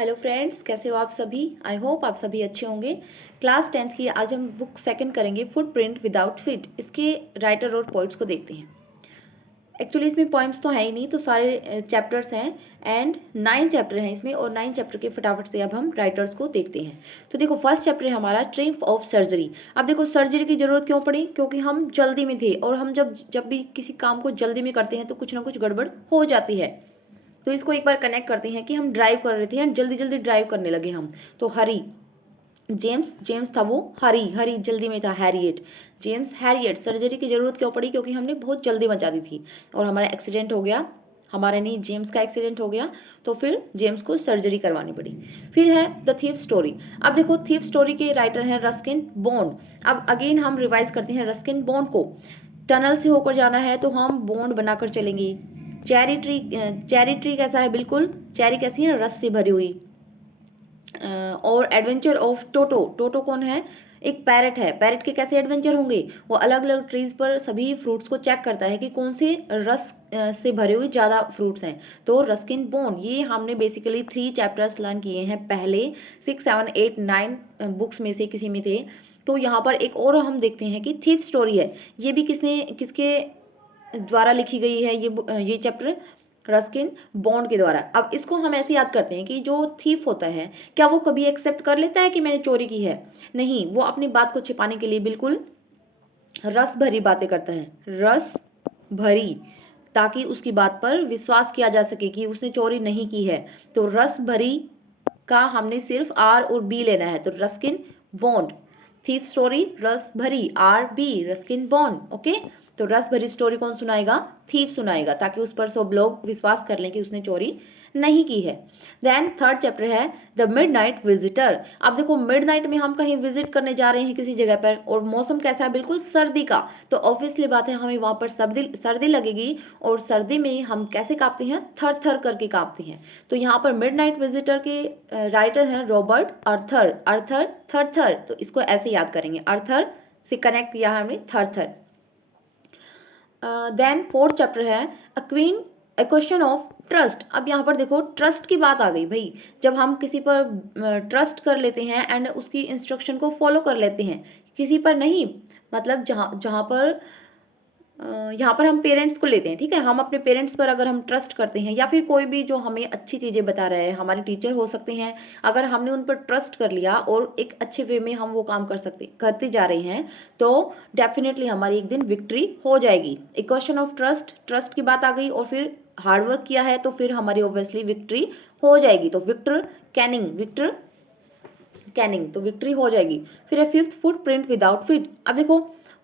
Hello friends, कैसे हो आप सभी। आई होप आप सभी अच्छे होंगे। क्लास 10th की आज हम बुक सेकंड करेंगे, फुटप्रिंट विदाउट फीट। इसके राइटर और पोइट्स को देखते हैं। एक्चुअली इसमें पोइम्स तो है ही नहीं, तो सारे चैप्टर्स हैं एंड 9 चैप्टर हैं इसमें, और 9 चैप्टर के फटाफट से अब हम राइटर्स को देखते हैं। तो देखो, फर्स्ट चैप्टर है हमारा ट्रिम्फ ऑफ सर्जरी। अब देखो, सर्जरी की ज़रूरत क्यों पड़ी? क्योंकि हम जल्दी में थे, और हम जब भी किसी काम को जल्दी में करते हैं तो कुछ ना कुछ गड़बड़ हो जाती है। तो इसको एक बार कनेक्ट करते हैं कि हम ड्राइव कर रहे थे एंड जल्दी जल्दी ड्राइव करने लगे हम। तो हरी, जेम्स था वो, हरी जल्दी में था, हैरिएट, जेम्स हैरिएट। सर्जरी की ज़रूरत क्यों पड़ी? क्योंकि हमने बहुत जल्दी मचा दी थी और हमारा एक्सीडेंट हो गया। हमारा नहीं, जेम्स का एक्सीडेंट हो गया, तो फिर जेम्स को सर्जरी करवानी पड़ी। फिर है द थीफ स्टोरी। अब देखो, थीफ स्टोरी के राइटर हैं रस्किन बॉन्ड। अब अगेन हम रिवाइज करते हैं रस्किन बॉन्ड को। टनल से होकर जाना है तो हम बॉन्ड बनाकर चलेंगे। चेरी ट्री कैसा है? बिल्कुल चेरी कैसी है? रस से भरी हुई। और एडवेंचर ऑफ टोटो। टोटो कौन है? एक पैरट है। पैरट के कैसे एडवेंचर होंगे? वो अलग अलग ट्रीज पर सभी फ्रूट्स को चेक करता है कि कौन से रस से भरे हुए ज़्यादा फ्रूट्स हैं। तो रस्किन बोन, ये हमने बेसिकली 3 चैप्टर्स लर्न किए हैं पहले, 6, 7, 8, 9 बुक्स में से किसी में थे। तो यहाँ पर एक और हम देखते हैं कि थीफ स्टोरी है। ये भी किसके द्वारा लिखी गई है? ये चैप्टर रस्किन बॉन्ड के द्वारा। अब इसको हम ऐसे याद करते हैं कि जो थीफ होता है, क्या वो कभी एक्सेप्ट कर लेता है कि मैंने चोरी की है? नहीं, वो अपनी बात को छिपाने के लिए बिल्कुल रस भरी बातें करता है, रस भरी, ताकि उसकी बात पर विश्वास किया जा सके कि उसने चोरी नहीं की है। तो रस भरी का हमने सिर्फ आर और बी लेना है, तो रस्किन बॉन्ड। थीफ स्टोरी रस भरी, R B, Ruskin Bond. Okay, तो रस भरी स्टोरी कौन सुनाएगा? थीफ सुनाएगा, ताकि उस पर सब लोग विश्वास कर लें कि उसने चोरी नहीं की है। देन थर्ड चैप्टर है द मिडनाइट विजिटर। अब देखो, मिडनाइट में हम कहीं विजिट करने जा रहे हैं किसी जगह पर, और मौसम कैसा है? बिल्कुल सर्दी का। तो ऑब्वियसली बात है, हमें वहां पर सर्दी लगेगी, और सर्दी में हम कैसे कांपते हैं? थर थर करके कांपते हैं। तो यहाँ पर मिडनाइट विजिटर के राइटर हैं रॉबर्ट अर्थर। अर्थर, थर थर, तो इसको ऐसे याद करेंगे, अर्थर से कनेक्ट किया है हमने, थर थर। देन फोर्थ चैप्टर है अ क्वेश्चन ऑफ ट्रस्ट। अब यहाँ पर देखो, ट्रस्ट की बात आ गई भाई। जब हम किसी पर ट्रस्ट कर लेते हैं एंड उसकी इंस्ट्रक्शन को फॉलो कर लेते हैं, किसी पर नहीं, मतलब जहाँ जहाँ पर यहाँ पर हम पेरेंट्स को लेते हैं, ठीक है। हम अपने पेरेंट्स पर अगर हम ट्रस्ट करते हैं, या फिर कोई भी जो हमें अच्छी चीज़ें बता रहे हैं, हमारे टीचर हो सकते हैं, अगर हमने उन पर ट्रस्ट कर लिया और एक अच्छे वे में हम वो काम करते जा रहे हैं, तो डेफिनेटली हमारी एक दिन विक्ट्री हो जाएगी। एक क्वेश्चन ऑफ ट्रस्ट की बात आ गई, और फिर हार्डवर्क किया है तो फिर हमारी ऑब्वियसली विक्ट्री हो जाएगी। तो विक्टर कैनिंग, तो विक्ट्री हो जाएगी। फिर है फिफ्थ फुटप्रिंट विदाउट फिट। अब देखो,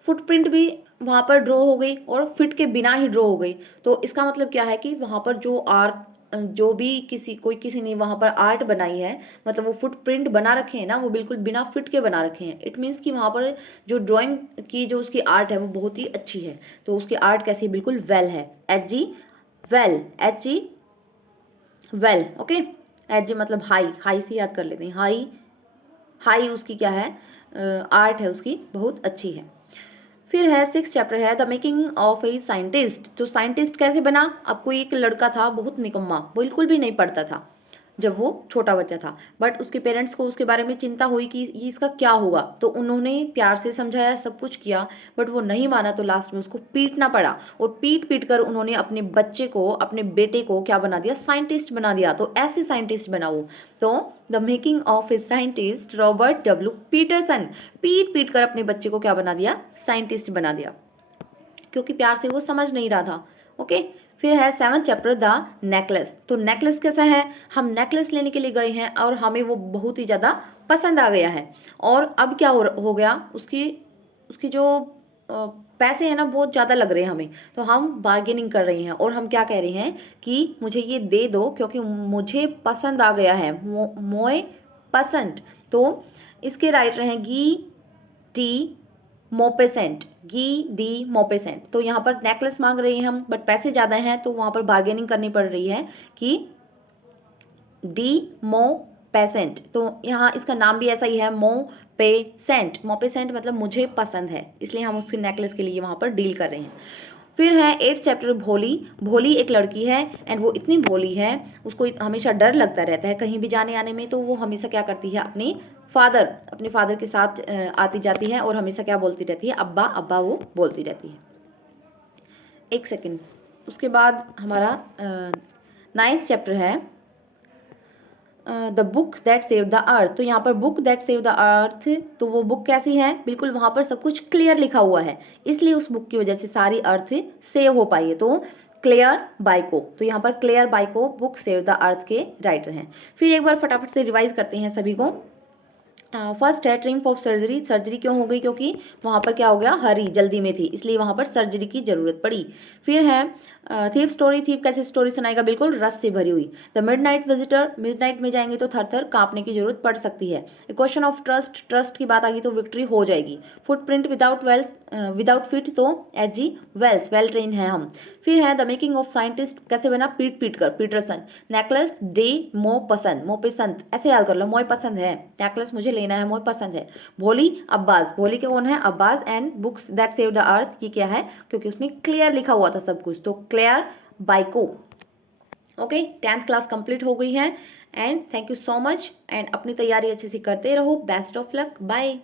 फुटप्रिंट भी वहां पर ड्रॉ हो गई और फिट के बिना ही ड्रॉ हो गई। तो इसका मतलब क्या है कि वहां पर जो भी किसी ने वहां पर आर्ट बनाई है, मतलब वो फुटप्रिंट बना रखे हैं ना, वो बिल्कुल बिना फिट के बना रखे हैं। इट मीन्स कि वहां पर जो ड्राइंग की जो उसकी आर्ट है वो बहुत ही अच्छी है। तो उसकी आर्ट कैसी? बिल्कुल वेल है, H G well, H G well. Okay, H G मतलब हाई से याद कर लेते हैं, हाई उसकी क्या है? आर्ट है उसकी, बहुत अच्छी है। फिर है 6 चैप्टर है the making of a scientist. तो साइंटिस्ट कैसे बना? अब कोई एक लड़का था बहुत निकम्मा, बिल्कुल भी नहीं पढ़ता था जब वो छोटा बच्चा था, बट उसके पेरेंट्स को उसके बारे में चिंता हुई कि ये इसका क्या होगा। तो उन्होंने प्यार से समझाया, सब कुछ किया, बट वो नहीं माना, तो लास्ट में उसको पीटना पड़ा। और पीट कर उन्होंने अपने बच्चे को, अपने बेटे को क्या बना दिया? साइंटिस्ट बना दिया। तो ऐसे साइंटिस्ट बना वो। तो the making of a scientist, Robert W Peterson. पीट कर अपने बच्चे को क्या बना दिया? साइंटिस्ट बना दिया, क्योंकि प्यार से वो समझ नहीं रहा था। ओके, फिर है 7th चैप्टर द नेकलेस। तो नेकलेस कैसा है? हम नेकलेस लेने के लिए गए हैं और हमें वो बहुत ही ज़्यादा पसंद आ गया है, और अब क्या हो गया? उसकी जो पैसे हैं ना, बहुत ज़्यादा लग रहे हैं हमें। तो हम बार्गेनिंग कर रहे हैं, और हम क्या कह रहे हैं कि मुझे ये दे दो, क्योंकि मुझे पसंद आ गया है, मोए पसंद। तो इसके राइटर हैं डी मोपेसेंट, डी मोपेसेंट। तो यहाँ पर नेकलेस मांग रहे हैं हम, बट पैसे ज़्यादा हैं, तो वहाँ पर बार्गेनिंग करनी पड़ रही है कि डी मोपेसेंट। तो यहाँ इसका नाम भी ऐसा ही है, मोपेसेंट। मोपेसेंट मतलब मुझे पसंद है, इसलिए हम उसके नेकलेस के लिए वहाँ पर डील कर रहे हैं। फिर है 8th चैप्टर भोली। भोली एक लड़की है एंड वो इतनी भोली है, उसको हमेशा डर लगता रहता है कहीं भी जाने आने में, तो वो हमेशा क्या करती है, अपने फादर के साथ आती जाती है और हमेशा क्या बोलती रहती है, अब्बा अब्बा वो बोलती रहती है। एक सेकेंड, उसके बाद हमारा 9th चैप्टर है the book that save the earth. तो यहाँ पर book that save the earth, तो वो बुक कैसी है, बिल्कुल वहाँ पर सब कुछ क्लियर लिखा हुआ है, इसलिए उस बुक की वजह से सारी अर्थ सेव हो पाई है। तो क्लेयर बाइको, तो यहाँ पर क्लेयर बाइको बुक सेव द अर्थ के राइटर हैं। फिर एक बार फटाफट से रिवाइज करते हैं सभी को। फर्स्ट है ट्रिम्फ ऑफ सर्जरी। सर्जरी क्यों हो गई, क्योंकि वहाँ पर क्या हो गया, हरी जल्दी में थी, इसलिए वहाँ पर सर्जरी की जरूरत पड़ी। फिर है थीफ स्टोरी। थीफ कैसी स्टोरी सुनाएगा, बिल्कुल रस से भरी हुई। द मिडनाइट विजिटर, मिडनाइट में जाएंगे तो थर थर कांपने की जरूरत पड़ सकती है। क्वेश्चन ऑफ ट्रस्ट, ट्रस्ट की बात आ गई तो विक्ट्री हो जाएगी। Footprint without wells, without feet, तो H G Wells, well train है हम। फिर है द मेकिंग ऑफ साइंटिस्ट, कैसे बना, पीट पीट कर, पीटरसन। नेकलेस डे मो पसंद, मो पसंद ऐसे याद कर लो, मोय पसंद है, नेकलेस मुझे लेना है, मोय पसंद है। भोली अब्बास, भोली के कौन है, Abbas. And books that save the earth, ये क्या है, क्योंकि उसमें क्लियर लिखा हुआ था सब कुछ, तो क्लियर बाइको। ओके, 10th क्लास कंप्लीट हो गई है and thank you so much, and अपनी तैयारी अच्छे से करते रहो। Best of luck, bye.